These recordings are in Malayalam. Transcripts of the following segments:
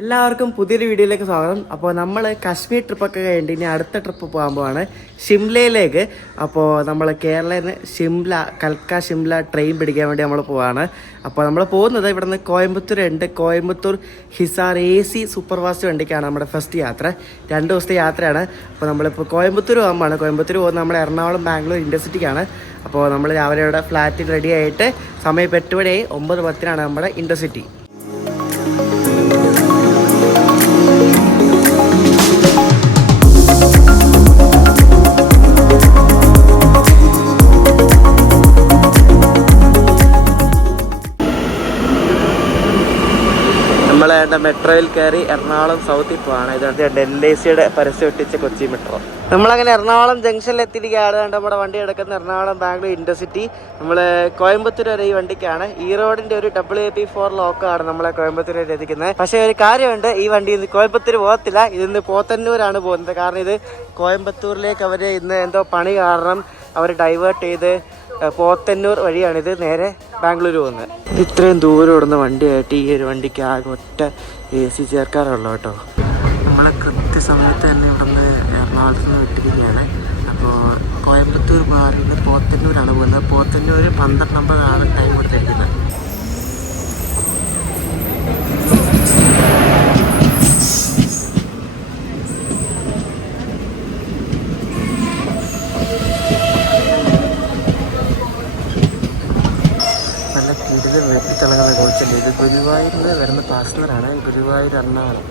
എല്ലാവർക്കും പുതിയൊരു വീഡിയോയിലേക്ക് സ്വാഗതം. അപ്പോൾ നമ്മൾ കാശ്മീർ ട്രിപ്പൊക്കെ കഴിഞ്ഞിട്ട് ഇനി അടുത്ത ട്രിപ്പ് പോകാൻ പോവാണ് ഷിംലയിലേക്ക്. അപ്പോൾ നമ്മൾ കേരളയിൽ നിന്ന് കൽക്ക ഷിംല ട്രെയിൻ പിടിക്കാൻ വേണ്ടി നമ്മൾ പോവാണ്. അപ്പോൾ നമ്മൾ പോകുന്നത് ഇവിടെ നിന്ന് Coimbatore Hisar AC super fast വണ്ടിക്കാണ് നമ്മുടെ ഫസ്റ്റ് യാത്ര. 2 ദിവസത്തെ യാത്രയാണ്. അപ്പോൾ നമ്മളിപ്പോൾ കോയമ്പത്തൂർ പോകുന്നത് നമ്മുടെ എറണാകുളം ബാംഗ്ലൂർ ഇൻ്റർസിറ്റിക്കാണ്. അപ്പോൾ നമ്മൾ രാവിലെ ഇവിടെ ഫ്ലാറ്റിൽ റെഡി ആയിട്ട് സമയം 8 മണിയായി. 9:10 നമ്മുടെ ഇൻ്റർസിറ്റി. മെട്രോയിൽ കയറി എറണാകുളം സൗത്തിൽ പോവാണ്. ഇത് LICയുടെ പരസ്യം ഒട്ടിച്ച കൊച്ചി മെട്രോ. നമ്മളങ്ങനെ എറണാകുളം ജംഗ്ഷനിൽ എത്തിയിരിക്കുകയാണ്. നമ്മുടെ വണ്ടി കിടക്കുന്ന എറണാകുളം ബാംഗ്ലൂർ ഇൻ്റർസിറ്റി. നമ്മൾ കോയമ്പത്തൂർ വരെ ഈ വണ്ടിക്കാണ്. ഈ റോഡിന്റെ ഒരു WAP4 ലോക്കാണ് നമ്മളെ കോയമ്പത്തൂർ വരെ എത്തിക്കുന്നത്. പക്ഷേ ഒരു കാര്യമുണ്ട്, ഈ വണ്ടി ഇന്ന് കോയമ്പത്തൂർ പോകത്തില്ല. ഇതിന്ന് പോത്തന്നൂരാണ് പോകുന്നത്. കാരണം ഇത് കോയമ്പത്തൂരിലേക്ക് അവർ ഇന്ന് എന്തോ പണി കാരണം അവർ ഡൈവേർട്ട് ചെയ്ത് പോത്തന്നൂർ വഴിയാണിത് നേരെ ബാംഗ്ലൂർ പോകുന്നത്. ഇത്രയും ദൂരം ഓടുന്ന വണ്ടിയായിട്ട് ഈ ഒരു വണ്ടിക്ക് ആകെ ഒറ്റ AC ചേർക്കാറുള്ളൂ കേട്ടോ. നമ്മളെ കൃത്യസമയത്ത് തന്നെ ഇവിടുന്ന് എറണാകുളത്ത് നിന്ന് വിട്ടിരിക്കുകയാണ്. അപ്പോൾ കോയമ്പത്തൂർ മാറി പോത്തന്നൂരാണ് പോകുന്നത്. പോത്തന്നൂർ 12:50 ടൈം കൊടുത്തിരിക്കുന്നത്. വെട്ടിത്തിളങ്ങുന്ന കോച്ചല്ലേ ഇത്. ഗുരുവായൂരിൽ നിന്ന് വരുന്ന പാസഞ്ചറാണ്. ഗുരുവായൂർ എറണാകുളം.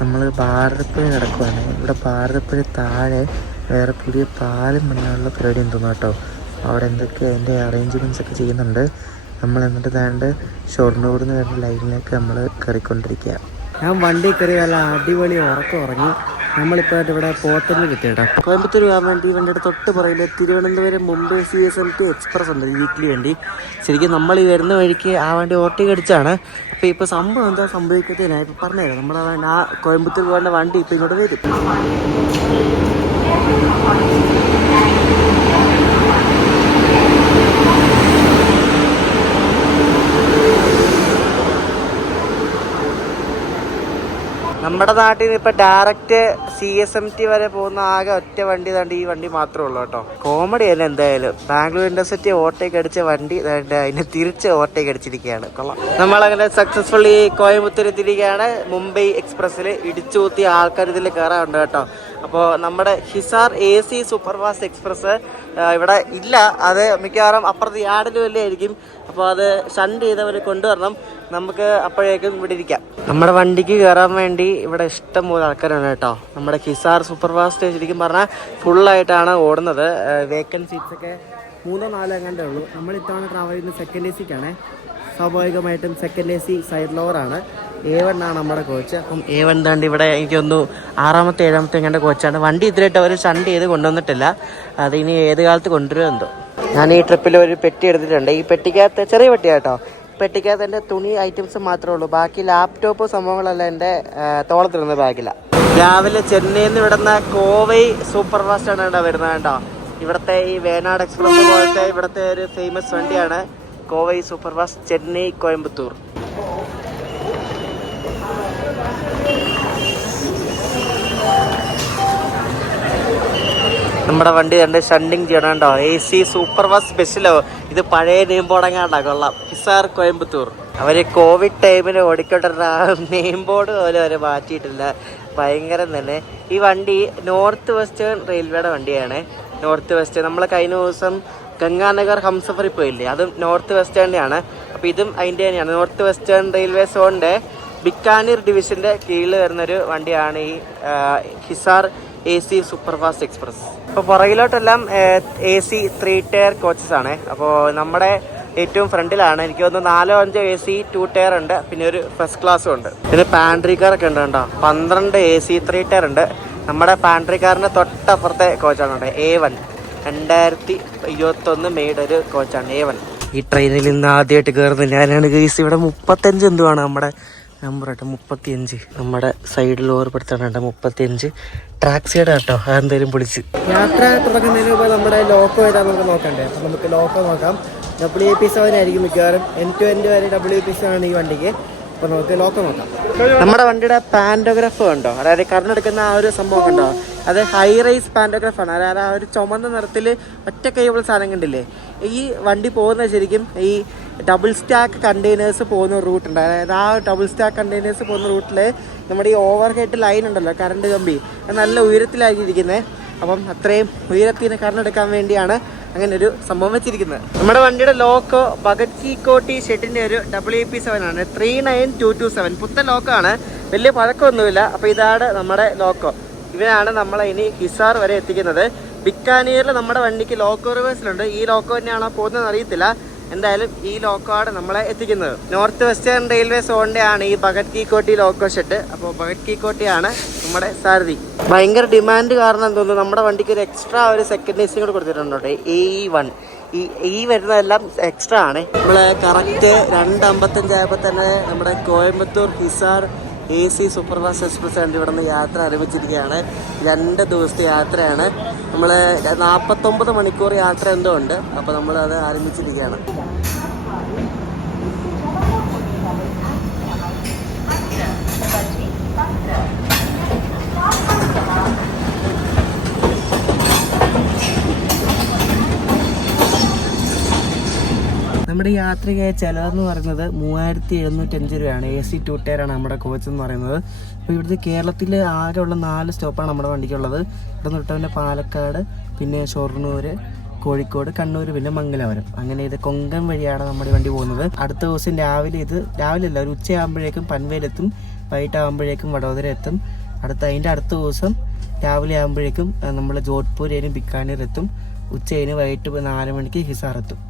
നമ്മൾ ഭാരതപ്പുഴ കിടക്കുവാണ്. ഇവിടെ ഭാരതപ്പുഴ താഴെ വേറെ പുതിയ പാലം പണിയാനുള്ള പരിപാടി തോന്നുന്നു കേട്ടോ. അവിടെ എന്തൊക്കെ അതിൻ്റെ അറേഞ്ച്മെൻറ്റ്സ് ഒക്കെ ചെയ്യുന്നുണ്ട്. നമ്മൾ എന്നിട്ട് താണ്ട് ഷൊർണൂരിൽ നിന്ന് വരുന്ന ലൈനിലേക്ക് നമ്മൾ കയറിക്കൊണ്ടിരിക്കുക. ഞാൻ വണ്ടി കയറി നല്ല അടിപൊളി ഉറങ്ങി. നമ്മളിപ്പോൾ ഇവിടെ പോത്തന്നൂർ എത്തി കേട്ടോ. കോയമ്പത്തൂർ പോകാൻ വേണ്ടി വണ്ടിയുടെ തൊട്ട് പുറകിൽ തിരുവനന്തപുരം മുംബൈ CSMT എക്സ്പ്രസ് ഉണ്ട്, വീക്കിലി വണ്ടി. ശരിക്കും നമ്മൾ ഈ വരുന്ന വഴിക്ക് ആ വണ്ടി ഓവർടേക്ക് അടിച്ചാണ്. അപ്പോൾ ഇപ്പോൾ സംഭവം എന്താ സംഭവിക്കുന്നത് ഞാൻ ഇപ്പോൾ പറഞ്ഞുതരാം. നമ്മുടെ ആ കോയമ്പത്തൂർ പോകേണ്ട വണ്ടി ഇപ്പോൾ ഇങ്ങോട്ട് വരും. നമ്മുടെ നാട്ടിൽ നിന്ന് ഇപ്പോൾ ഡയറക്റ്റ് CSMT വരെ പോകുന്ന ആകെ ഒറ്റ വണ്ടി ഈ വണ്ടി മാത്രമേ ഉള്ളൂ കേട്ടോ. കോമഡി തന്നെ എന്തായാലും. ബാംഗ്ലൂർ ഇൻ്റർസിറ്റി ഓവർടേക്ക് അടിച്ച വണ്ടി അതിനെ തിരിച്ച് ഓവർടേക്ക് അടിച്ചിരിക്കുകയാണ്. കൊള്ളാം. നമ്മളങ്ങനെ സക്സസ്ഫുള്ളി കോയമ്പത്തൂർ എത്തിയിരിക്കുകയാണ്. മുംബൈ എക്സ്പ്രസ്സിൽ ഇടിച്ചു കൂത്തിയ ആൾക്കാർ ഇതിൽ കയറാറുണ്ട് കേട്ടോ. അപ്പോൾ നമ്മുടെ Hisar AC super fast express ഇവിടെ ഇല്ല. അത് മിക്കവാറും അപ്പുറത്ത് യാർഡിലും വല്ലേ ആയിരിക്കും. അപ്പോൾ അത് ഷണ്ട് ചെയ്തവർ കൊണ്ടുവരണം. നമുക്ക് അപ്പോഴേക്കും ഇവിടെ ഇരിക്കാം. നമ്മുടെ വണ്ടിക്ക് കയറാൻ വേണ്ടി ഇവിടെ ഇഷ്ടം പോലെ ആൾക്കാരാണ് കേട്ടോ. നമ്മുടെ ഹിസാർ സൂപ്പർ ഫാസ്റ്റ് ശരിക്കും പറഞ്ഞാൽ ഫുള്ളായിട്ടാണ് ഓടുന്നത്. വേക്കൻറ്റ് സീറ്റ്സൊക്കെ 3-4 എങ്ങാണ്ടേ ഉള്ളൂ. നമ്മൾ ഇത്തവണ ട്രാവൽ ചെയ്യുന്നത് സെക്കൻഡ് ACക്കാണ്. സ്വാഭാവികമായിട്ടും സെക്കൻഡ് AC സൈഡ് ലോവറാണ്. A1 ആണ് നമ്മുടെ കോച്ച്. അപ്പം A1 താണ്ട് ഇവിടെ എനിക്കൊന്നു 6ാമത്തെ 7ാമത്തെ എങ്ങാണ്ട് കോച്ചാണ്. വണ്ടി ഇതിലായിട്ട് അവർ ഷണ്ട് ചെയ്ത് കൊണ്ടുവന്നിട്ടില്ല. അത് ഇനി ഏത് കാലത്ത് കൊണ്ടുവരുമെന്തോ. ഞാൻ ഈ ട്രിപ്പിൽ ഒരു പെട്ടി എടുത്തിട്ടുണ്ട്. ഈ പെട്ടിക്കകത്ത് ചെറിയ പെട്ടിയാട്ടോ. പെട്ടിക്കകത്ത് എൻ്റെ തുണി ഐറ്റംസ് മാത്രമേ ഉള്ളൂ. ബാക്കി ലാപ്ടോപ്പ് സംഭവങ്ങളെല്ലാം എൻ്റെ തോളത്തിരുന്ന ബാഗിലാണ്. രാവിലെ ചെന്നൈയിൽ നിന്ന് വിടുന്ന കോവൈ സൂപ്പർ ഫാസ്റ്റ് ആണ് വരുന്നത് കേട്ടോ. ഇവിടുത്തെ ഈ വേനാട് എക്സ്പ്രസ് പോലത്തെ ഇവിടുത്തെ ഒരു ഫേമസ് വണ്ടിയാണ് കോവൈ സൂപ്പർ ഫാസ്റ്റ്, ചെന്നൈ കോയമ്പത്തൂർ. നമ്മുടെ വണ്ടി രണ്ട് ഷണ്ടിങ് ചെയ്യണം കേട്ടോ. AC സൂപ്പർ ഫാസ്റ്റ് സ്പെഷ്യലോ. ഇത് പഴയ നെയിം ബോർഡങ്ങാണ്ടാ. കൊള്ളാം. ഹിസാർ കോയമ്പത്തൂർ. അവര് കോവിഡ് ടൈമിൽ ഓടിക്കൊണ്ടിരുന്ന നെയിം ബോർഡ് പോലും അവർ മാറ്റിയിട്ടില്ല. ഭയങ്കരം തന്നെ. ഈ വണ്ടി നോർത്ത് വെസ്റ്റേൺ റെയിൽവേയുടെ വണ്ടിയാണ്. നോർത്ത് വെസ്റ്റേൺ നമ്മൾ കഴിഞ്ഞ ദിവസം ഗംഗാനഗർ ഹംസഫറിൽ പോയില്ലേ, അതും നോർത്ത് വെസ്റ്റേണിൻ്റെയാണ്. അപ്പോൾ ഇതും അതിൻ്റെ തന്നെയാണ്. നോർത്ത് വെസ്റ്റേൺ റെയിൽവേ സോണിൻ്റെ ബിക്കാനീർ ഡിവിഷൻ്റെ കീഴിൽ വരുന്നൊരു വണ്ടിയാണ് ഈ Hisar AC super fast express. അപ്പോൾ പുറകിലോട്ടെല്ലാം AC 3 ടയർ കോച്ചസ് ആണ്. അപ്പോൾ നമ്മുടെ ഏറ്റവും ഫ്രണ്ടിലാണ് എനിക്ക് തോന്നുന്നു 4-5 AC 2 ടയർ ഉണ്ട്, പിന്നെ ഒരു ഫസ്റ്റ് ക്ലാസ്സും ഉണ്ട്. പിന്നെ പാൻട്രി കാറൊക്കെ ഉണ്ട് കേട്ടോ. 12 AC 3 ടയർ ഉണ്ട്. നമ്മുടെ പാൻട്രി കാറിൻ്റെ തൊട്ടപ്പുറത്തെ കോച്ചാണ് കേട്ടോ A1. 2021 മെയ്ഡ് ഒരു കോച്ചാണ് A1. ഈ ട്രെയിനിൽ ഇന്ന് ആദ്യമായിട്ട് കയറുന്നത് ഞാനാണ് ഗൈസ്. ഇവിടെ 35 എന്തുവാണ് നമ്മുടെ നമ്പർ കേട്ടോ, 35. നമ്മുടെ സൈഡിൽ ഓർപ്പെടുത്താനുണ്ട് 35. ട്രാക്ക് സൈഡ് കേട്ടോ. അതെന്തായാലും പൊളിച്ച്. യാത്ര തുടങ്ങുന്നതിന് മുമ്പ് നമ്മുടെ ലോക്കോ ഏതാ നമുക്ക് നോക്കണ്ടേ. അപ്പം നമുക്ക് ലോക്കോ നോക്കാം. WP7 ആയിരിക്കും മിക്കവാറും. N2N വരെ WP7 ആണ് ഈ വണ്ടിക്ക്. അപ്പോൾ നമുക്ക് ലോക്കോ നോക്കാം. നമ്മുടെ വണ്ടിയുടെ പാൻറ്റോഗ്രാഫ് കണ്ടോ, അതായത് കറണ്ടെടുക്കുന്ന ആ ഒരു സംഭവം കണ്ടോ, അത് ഹൈ റൈസ് പാൻറ്റോഗ്രാഫാണ്. അതായത് ആ ഒരു ചുമന്ന നിറത്തിൽ ഒറ്റ കൈയുള്ള സാധനം കണ്ടില്ലേ. ഈ വണ്ടി പോകുന്നത് ശരിക്കും ഈ ഡബിൾ സ്റ്റാക്ക് കണ്ടെയ്നേഴ്സ് പോകുന്ന റൂട്ടുണ്ട്. അതായത് ആ ഡബിൾ സ്റ്റാക്ക് കണ്ടെയ്നേഴ്സ് പോകുന്ന റൂട്ടിൽ നമ്മുടെ ഈ ഓവർ ഹെഡ് ലൈൻ ഉണ്ടല്ലോ, കറണ്ട് കമ്പി, അത് നല്ല ഉയരത്തിലാക്കിയിരിക്കുന്നത്. അപ്പം അത്രയും ഉയരത്തിന് കറണ്ടെടുക്കാൻ വേണ്ടിയാണ് അങ്ങനെ ഒരു സംഭവം വെച്ചിരിക്കുന്നത്. നമ്മുടെ വണ്ടിയുടെ ലോക്കോ ഭഗത് കി കോട്ടി ഷെഡിൻ്റെ ഒരു WP7 ആണ്. 39227 പുത്തൻ ലോക്കാണ്, വലിയ പഴക്കമൊന്നുമില്ല. അപ്പോൾ ഇതാണ് നമ്മുടെ ലോക്കോ. ഇവനാണ് നമ്മളെ ഇനി ഹിസാർ വരെ എത്തിക്കുന്നത്. ബിക്കാനീറിൽ നമ്മുടെ വണ്ടിക്ക് ലോക്കോ റിവേഴ്സിലുണ്ട്. ഈ ലോക്കോ തന്നെയാണോ പോകുന്നതെന്ന് അറിയത്തില്ല. എന്തായാലും ഈ ലോക്കോ ആണ് നമ്മളെ എത്തിക്കുന്നത്. നോർത്ത് വെസ്റ്റേൺ റെയിൽവേ സോണിൻ്റെ ആണ് ഈ ഭഗത് കി കോട്ടി ലോക്കോ ഷെഡ്. അപ്പോൾ ഭഗത് കി കോട്ടിയാണ് നമ്മുടെ സാരഥി. ഭയങ്കര ഡിമാൻഡ് കാരണം തോന്നുന്നു നമ്മുടെ വണ്ടിക്ക് ഒരു എക്സ്ട്രാ ഒരു സെക്കൻഡ് AC കൂടെ കൊടുത്തിട്ടുണ്ട്. A1 ഈ വരുന്നതെല്ലാം എക്സ്ട്രാ ആണ്. നമ്മൾ കറക്റ്റ് 2:55 ആയപ്പോൾ തന്നെ നമ്മുടെ Coimbatore Hisar AC super fast express വണ്ടി ഇവിടെ നിന്ന് യാത്ര ആരംഭിച്ചിരിക്കുകയാണ്. 2 ദിവസത്തെ യാത്രയാണ്. നമ്മൾ 49 മണിക്കൂർ യാത്ര എന്തോ ഉണ്ട്. അപ്പോൾ നമ്മളത് ആരംഭിച്ചിരിക്കുകയാണ്. നമ്മുടെ യാത്രയ്ക്ക് ചിലവെന്ന് പറയുന്നത് 3705 രൂപയാണ്. AC 2 ടയറാണ് നമ്മുടെ കോച്ച് എന്ന് പറയുന്നത്. അപ്പോൾ ഇവിടുത്തെ കേരളത്തിൽ ആകെയുള്ള 4 സ്റ്റോപ്പാണ് നമ്മുടെ വണ്ടിക്കുള്ളത്. ഇവിടെ നിന്ന് തൊട്ട് പാലക്കാട്, പിന്നെ ഷൊർണൂർ, കോഴിക്കോട്, കണ്ണൂർ, പിന്നെ മംഗലാപുരം. അങ്ങനെ ഇത് കൊങ്കൺ വഴിയാണ് നമ്മുടെ വണ്ടി പോകുന്നത്. അടുത്ത ദിവസം രാവിലെ അല്ല, ഒരു ഉച്ചയാകുമ്പോഴേക്കും പൻവേലെത്തും, വൈകിട്ടാകുമ്പോഴേക്കും വഡോദര എത്തും. അതിൻ്റെ അടുത്ത ദിവസം രാവിലെ ആകുമ്പോഴേക്കും നമ്മൾ ജോധ്പൂർ കഴിഞ്ഞ് ബിക്കാനീർ എത്തും. ഉച്ച കഴിഞ്ഞ് വൈകിട്ട് 4 മണിക്ക് ഹിസാർ എത്തും.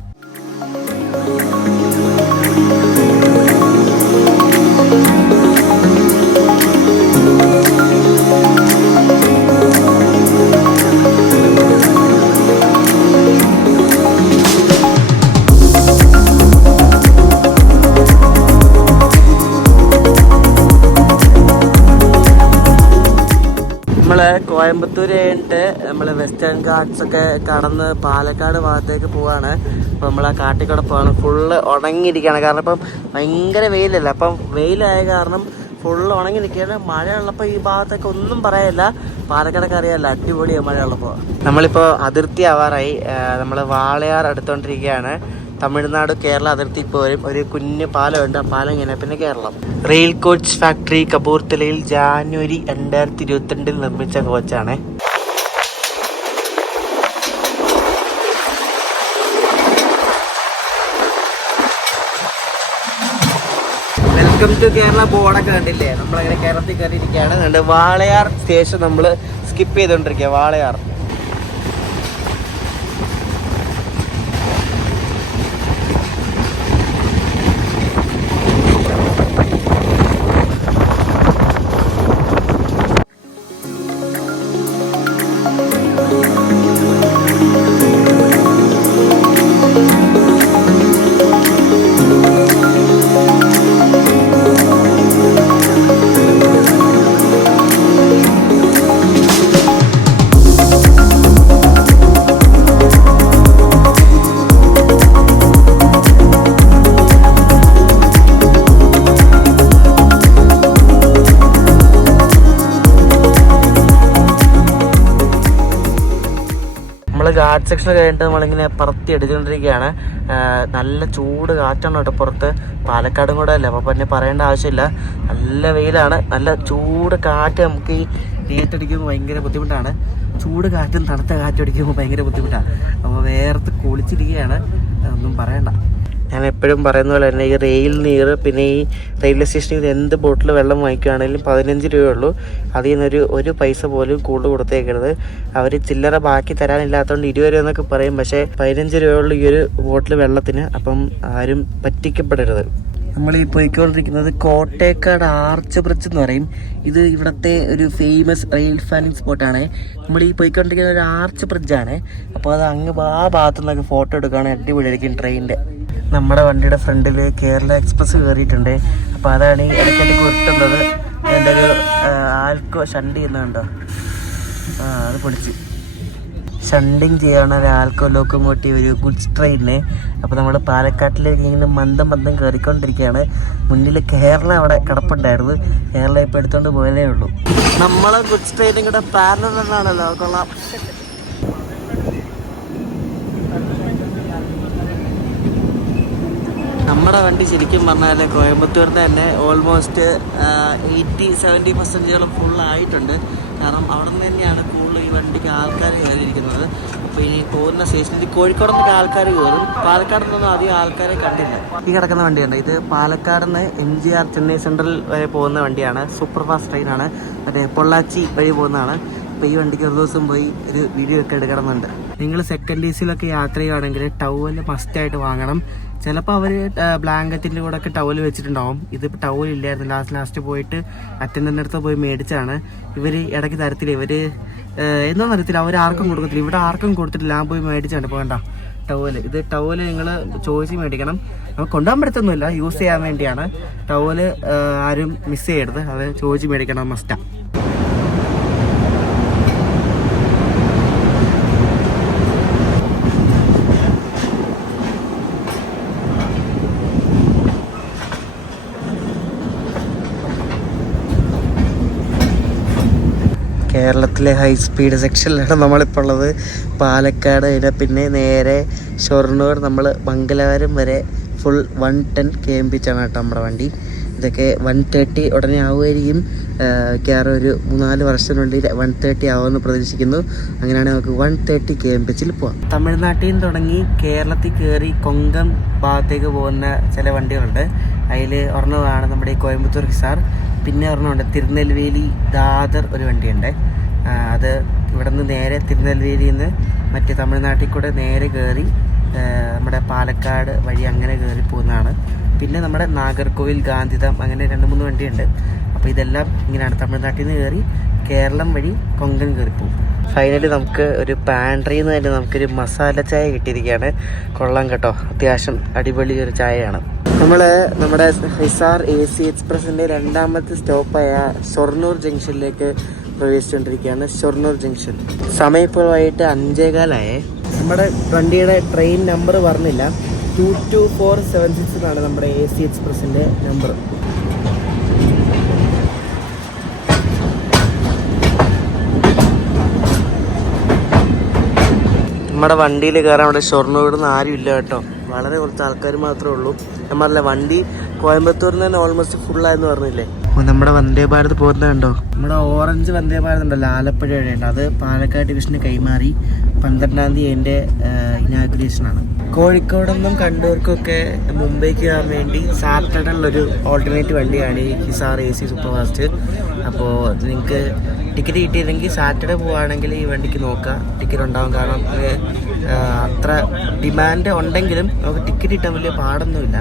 കോയമ്പത്തൂർ കഴിഞ്ഞിട്ട് നമ്മൾ വെസ്റ്റേൺ ഘാട്ട്സ് ഒക്കെ കടന്ന് പാലക്കാട് ഭാഗത്തേക്ക് പോവാണ്. അപ്പോൾ നമ്മൾ ആ കാട്ടിക്കൂടെ പോവാണ്. ഫുള്ള് ഉണങ്ങിയിരിക്കുകയാണ്. കാരണം ഇപ്പം ഭയങ്കര വെയിലല്ല. അപ്പം വെയിലായ കാരണം ഫുള്ള് ഉണങ്ങി നിൽക്കുകയാണ്. മഴയുള്ളപ്പോൾ ഈ ഭാഗത്തൊക്കെ ഒന്നും പറയാനില്ല. പാലക്കാടൊക്കെ അറിയാമല്ലോ, അടിപൊളിയാണ് മഴയുള്ളപ്പോൾ. നമ്മളിപ്പോൾ അതിർത്തി ആവാറായി. നമ്മൾ വാളയാർ എടുത്തുകൊണ്ടിരിക്കുകയാണ്. തമിഴ്നാട് കേരള അതിർത്തി ഇപ്പോൾ വരും. ഒരു കുഞ്ഞ് പാലമുണ്ട്. ആ പാലം ഇങ്ങനെ. പിന്നെ കേരളം റെയിൽ കോച്ച് ഫാക്ടറി കപൂർത്തലയിൽ ജാനുവരി 2022 നിർമ്മിച്ച കോച്ചാണ്. വെൽക്കം ടു കേരള ബോർഡൊക്കെ കണ്ടില്ലേ. നമ്മളങ്ങനെ കേരളത്തിൽ കയറിയിരിക്കുകയാണ്. വാളയാർ സ്റ്റേഷൻ നമ്മൾ സ്കിപ്പ് ചെയ്തുകൊണ്ടിരിക്കുക. വാളയാർ ഗാർഡ് സെക്ഷൻ കഴിഞ്ഞിട്ട് നമ്മളിങ്ങനെ പറത്തി എടുത്തുകൊണ്ടിരിക്കുകയാണ്. നല്ല ചൂട് കാറ്റാണ് കേട്ടോ പുറത്ത്. പാലക്കാടും കൂടെ അല്ലേ, അപ്പോൾ പിന്നെ പറയേണ്ട ആവശ്യമില്ല. നല്ല വെയിലാണ്, നല്ല ചൂട് കാറ്റ്. നമുക്ക് ഈ നേറ്റടിക്കുമ്പോൾ ഭയങ്കര ബുദ്ധിമുട്ടാണ്. ചൂട് കാറ്റും തണുത്ത കാറ്റും അടിക്കുമ്പോൾ ഭയങ്കര ബുദ്ധിമുട്ടാണ്. അപ്പോൾ വേർത്ത് കുളിച്ചിരിക്കുകയാണ്, ഒന്നും പറയണ്ട. ഞാൻ എപ്പോഴും പറയുന്ന പോലെ തന്നെ ഈ റെയിൽ നീർ, പിന്നെ ഈ റെയിൽവേ സ്റ്റേഷനിൽ എന്ത് ബോട്ടിൽ വെള്ളം വാങ്ങിക്കുകയാണെങ്കിലും 15 രൂപയുള്ളൂ. അതിൽ നിന്നൊരു 1 പൈസ പോലും കൂടുതൽ കൊടുത്തേക്കരുത്. അവർ ചില്ലറ ബാക്കി തരാനില്ലാത്തതുകൊണ്ട് 20 രൂപ എന്നൊക്കെ പറയും, പക്ഷേ 15 രൂപയുള്ളൂ ഈ ഒരു ബോട്ടിൽ വെള്ളത്തിന്. അപ്പം ആരും പറ്റിക്കപ്പെടരുത്. നമ്മൾ ഈ പോയിക്കൊണ്ടിരിക്കുന്നത് കോട്ടേക്കാട് ആർച്ച് ബ്രിഡ്ജ് എന്ന് പറയും. ഇത് ഇവിടുത്തെ ഒരു ഫേമസ് റെയിൽ ഫാനിങ് സ്പോട്ടാണ്. നമ്മൾ ഈ പോയിക്കൊണ്ടിരിക്കുന്ന ഒരു ആർച്ച് ബ്രിഡ്ജാണ്. അപ്പോൾ അത് അങ്ങ് ആ ഭാഗത്തു നിന്നൊക്കെ ഫോട്ടോ എടുക്കുകയാണെങ്കിൽ അടിപൊളിയായിരിക്കും ട്രെയിനിൻ്റെ. നമ്മുടെ വണ്ടിയുടെ ഫ്രണ്ടിൽ കേരള എക്സ്പ്രസ് കയറിയിട്ടുണ്ട്. അപ്പോൾ അതാണ് ഈ ഇടയ്ക്കിടയ്ക്ക് ഉരുട്ടുന്നത്. എൻ്റെ ഒരു ആൽക്കോ ഷണ്ടി എന്നുണ്ടോ, അത് പൊളിച്ച് ഷണ്ടിങ് ചെയ്യണ ഒരു ആൽക്കോ ലോക്കോമോട്ടീവ്, ഒരു ഗുഡ്സ് ട്രെയിനിന്. അപ്പോൾ നമ്മൾ പാലക്കാട്ടിലേക്ക് ഇങ്ങനെ മന്ദം കയറിക്കൊണ്ടിരിക്കുകയാണ്. മുന്നിൽ കേരള അവിടെ കിടപ്പുണ്ടായിരുന്നു. കേരള ഇപ്പോൾ എടുത്തുകൊണ്ട് പോയതേ ഉള്ളൂ. നമ്മളെ ഗുഡ്സ് ട്രെയിനും കൂടെ പാരലലാണല്ലോ, കൊള്ളാം. നമ്മുടെ വണ്ടി ശരിക്കും പറഞ്ഞാൽ കോയമ്പത്തൂരിൽ തന്നെ ഓൾമോസ്റ്റ് 80-70% ഫുള്ളായിട്ടുണ്ട്. കാരണം അവിടെ നിന്ന് തന്നെയാണ് കൂടുതൽ ഈ വണ്ടിക്ക് ആൾക്കാർ കയറിയിരിക്കുന്നത്. അപ്പോൾ ഇനി പോകുന്ന സ്റ്റേഷനിൽ കോഴിക്കോട് നിന്നൊക്കെ ആൾക്കാർ കയറും. പാലക്കാട് നിന്നൊന്നും അധികം ആൾക്കാരെ കണ്ടില്ല. ഈ കിടക്കുന്ന വണ്ടിയുണ്ട്, ഇത് പാലക്കാട് നിന്ന് MGR ചെന്നൈ സെൻട്രൽ വരെ പോകുന്ന വണ്ടിയാണ്. സൂപ്പർ ഫാസ്റ്റ് ട്രെയിനാണ്, മറ്റേ പൊള്ളാച്ചി വഴി പോകുന്നതാണ്. അപ്പോൾ ഈ വണ്ടിക്ക് ഒരു ദിവസം പോയി ഒരു വീഡിയോ ഒക്കെ എടുക്കണമെന്നുണ്ട്. നിങ്ങൾ സെക്കൻഡ് AC യാത്ര ചെയ്യുകയാണെങ്കിൽ ടവൽ മസ്റ്റായിട്ട് വാങ്ങണം. ചിലപ്പോൾ അവർ ബ്ലാങ്കറ്റിൻ്റെ കൂടെ ഒക്കെ ടവൽ വെച്ചിട്ടുണ്ടാവും. ഇതിപ്പോൾ ടവൽ ഇല്ലായിരുന്നു. ലാസ്റ്റ് പോയിട്ട് അറ്റൻഡൻ്റെ അടുത്ത് പോയി മേടിച്ചാണ്. ഇവർ ഇടയ്ക്ക് തരത്തില്ല, ഇവർ എന്താണെന്ന് അറിയത്തില്ല, അവർ ആർക്കും കൊടുക്കത്തില്ല. ഇവിടെ ആർക്കും കൊടുത്തിട്ടില്ല, ഞാൻ പോയി മേടിച്ചാണ്. ഇപ്പോൾ വേണ്ട ടവൽ, ഇത് ടവൽ നിങ്ങൾ ചോദിച്ച് മേടിക്കണം. നമുക്ക് കൊണ്ടുപോകാൻ പറ്റത്തൊന്നുമില്ല, യൂസ് ചെയ്യാൻ വേണ്ടിയാണ്. ടവൽ ആരും മിസ് ചെയ്യരുത്, അത് ചോദിച്ച് മേടിക്കണം, മസ്റ്റാണ്. കേരളത്തിലെ ഹൈ സ്പീഡ് സെക്ഷനിലാണ് നമ്മളിപ്പോൾ ഉള്ളത്. പാലക്കാട് പിന്നെ നേരെ ഷൊർണൂർ, നമ്മൾ മംഗലാപുരം വരെ ഫുൾ 110 kmph ആണ് കേട്ടോ നമ്മുടെ വണ്ടി. ഇതൊക്കെ 130 ഉടനെ ആവുമായിരിക്കും. മിക്കവാറും ഒരു 3-4 വർഷത്തിനുള്ളിൽ 130 ആവുമെന്ന് പ്രതീക്ഷിക്കുന്നു. അങ്ങനെയാണെങ്കിൽ നമുക്ക് 130 kmph പോവാം. തമിഴ്നാട്ടിൽ നിന്ന് തുടങ്ങി കേരളത്തിൽ കയറി കൊങ്കം ഭാഗത്തേക്ക് പോകുന്ന ചില വണ്ടികളുണ്ട്. അതിൽ ഒരെണ്ണമാണ് നമ്മുടെ ഈ കോയമ്പത്തൂർ ഹിസാർ. പിന്നെ ഒരെണ്ണമുണ്ട് തിരുനെൽവേലി ദാദർ ഒരു വണ്ടിയുണ്ട്. അത് ഇവിടെ നിന്ന് നേരെ തിരുനെൽവേലിയിൽ നിന്ന് മറ്റേ തമിഴ്നാട്ടിൽ കൂടെ നേരെ കയറി നമ്മുടെ പാലക്കാട് വഴി അങ്ങനെ കയറി പോകുന്നതാണ്. പിന്നെ നമ്മുടെ നാഗർകോവിൽ, ഗാന്ധിധാം, അങ്ങനെ 2-3 വണ്ടിയുണ്ട്. അപ്പോൾ ഇതെല്ലാം ഇങ്ങനെയാണ്, തമിഴ്നാട്ടിൽ നിന്ന് കയറി കേരളം വഴി കൊങ്കൺ കയറിപ്പോകും. ഫൈനലി നമുക്ക് ഒരു പാൻട്രിയിൽ നിന്ന് തന്നെ നമുക്കൊരു മസാല ചായ കിട്ടിയിരിക്കുകയാണ്. കൊള്ളാം കേട്ടോ, അത്യാവശ്യം അടിപൊളി ഒരു ചായയാണ്. നമ്മുടെ ഹിസാർ AC എക്സ്പ്രസിൻ്റെ 2ാമത്തെ സ്റ്റോപ്പായ ഷൊർണൂർ ജംഗ്ഷനിലേക്ക് പ്രവേശിച്ചുകൊണ്ടിരിക്കുകയാണ്. ഷൊർണൂർ ജംഗ്ഷൻ. സമയം ഇപ്പോൾ വൈകിട്ട് 5:15. നമ്മുടെ വണ്ടിയുടെ ട്രെയിൻ നമ്പർ പറഞ്ഞില്ല, 22476 എന്നാണ് നമ്മുടെ AC എക്സ്പ്രസിൻ്റെ നമ്പർ. നമ്മുടെ വണ്ടിയിൽ കയറാൻ അവിടെ ഷൊർണൂരിൽ നിന്ന് ആരും ഇല്ല കേട്ടോ, വളരെ കുറച്ച് ആൾക്കാർ മാത്രമേ ഉള്ളൂ. നമ്മളല്ല, വണ്ടി കോയമ്പത്തൂരിൽ നിന്ന് തന്നെ ഓൾമോസ്റ്റ് ഫുള്ളായെന്ന് പറഞ്ഞില്ലേ. നമ്മുടെ വന്ദേ ഭാരത് പോകുന്നത് കണ്ടോ, നമ്മുടെ ഓറഞ്ച് വന്ദേ ഭാരത് ഉണ്ടല്ലോ, ആലപ്പുഴ വഴിയുണ്ട്. അത് പാലക്കാട് ഡിവിഷന് കൈമാറി 12-ാം തീയതി അതിൻ്റെ ഇനാഗുറേഷനാണ്. കോഴിക്കോട് നിന്നും കണ്ണൂർക്കൊക്കെ മുംബൈക്ക് പോകാൻ വേണ്ടി സാറ്റർഡേ ഉള്ളൊരു ഓൾട്ടർനേറ്റ് വണ്ടിയാണ് ഈ ഹിസാർ AC സൂപ്പർ ഫാസ്റ്റ്. അപ്പോൾ നിങ്ങൾക്ക് ടിക്കറ്റ് കിട്ടിയില്ലെങ്കിൽ സാറ്റർഡേ പോവുകയാണെങ്കിൽ ഈ വണ്ടിക്ക് നോക്കുക, ടിക്കറ്റ് ഉണ്ടാകും. കാരണം അത്ര ഡിമാൻഡ് ഉണ്ടെങ്കിലും നമുക്ക് ടിക്കറ്റ് കിട്ടാൻ വലിയ പാടൊന്നുമില്ല.